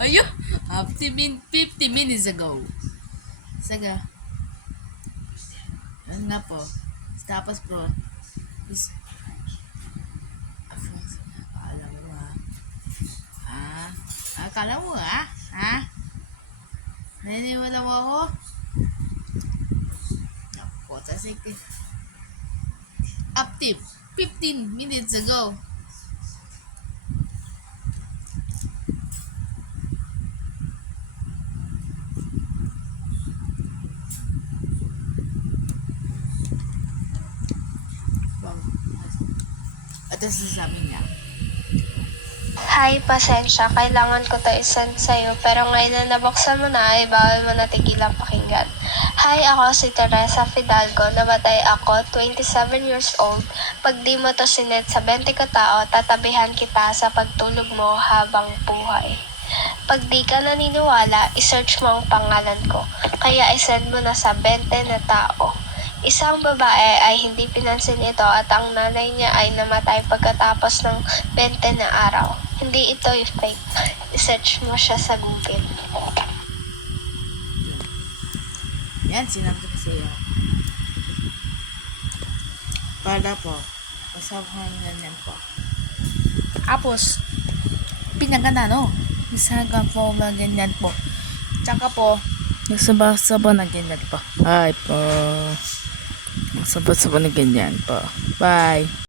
Ayun, 50 minutes ago. Saga. Ano nga po. Tapos po, is, akala mo akala mo naniniwala mo ako? Ako, kasi active 15 minutes ago. Wow. At sasabi niya, Hi, pasensya. Kailangan ko to isend sa'yo. Pero ngayon na nabuksan mo na, ay bawal mo na tigilang pakinggan. Hi, ako si Teresa Fidalgo. Namatay ako, 27 years old. Pag di mo to sinet sa 20 ka tao, tatabihan kita sa pagtulog mo habang buhay. Pag di ka naniniwala, isearch mo ang pangalan ko. Kaya isend mo na sa 20 na tao. Isang babae ay hindi pinansin ito at ang nanay niya ay namatay pagkatapos ng 20 na araw. Hindi ito fake. I-search mo siya sa Google. yan, sinabi ko sa'yo. Para po, pasabahan na yan po. Tapos, pinagana, no? Isaga po, maganyan po. Tsaka po, nagsaba-saba na ganyan po. Ay po. Nagsaba-saba na ganyan po. Bye.